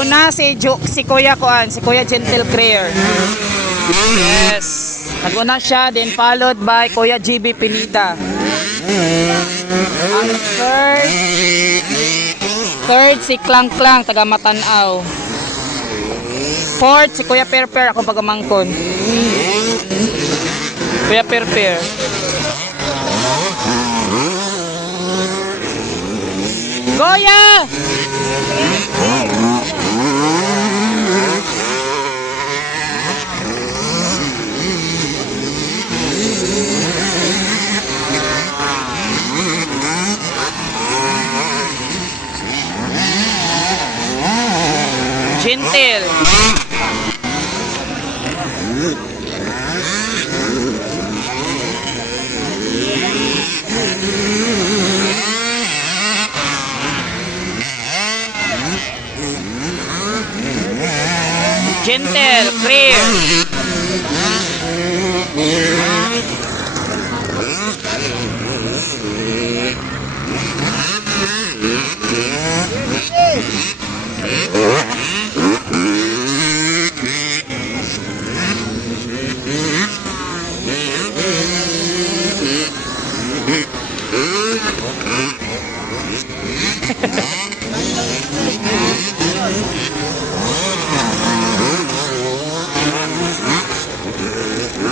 Una si Kuya Kuan, si Kuya Gentle Creer. Yes. Naguna siya, then followed by Kuya GB Pinida. Ang third si Klang Klang, taga Matanaw. Fourth si Kuya Perper, ako pagamangkon. Kuya Perper. Goya! Gentle. Gentle, clear.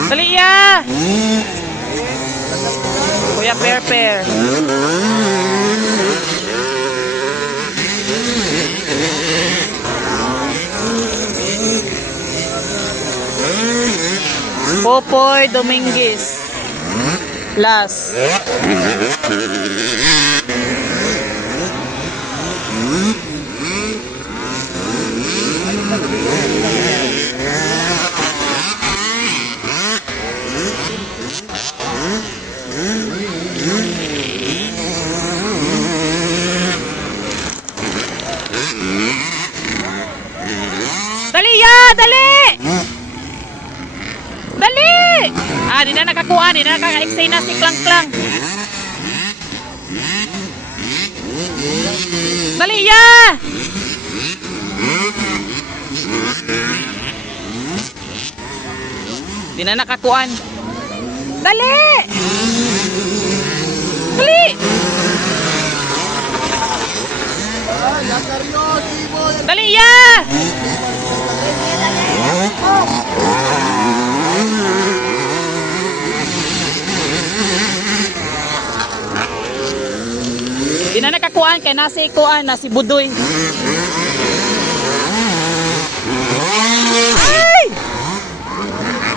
Dali ya! Kuya Perper. Popoy Dominguez. Last. Dali ya! Dali! Dali! Ah, di na nakakuha, di na nakaka-extend na si Klang Klang. Dali ya! Di na nakakuan. Dali! Dali! Dali ya! Di na nakakuan kay nasi kuan na si Budoy. Ay!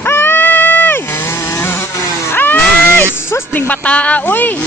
Ay! Ay! Sus ning bataa, uy!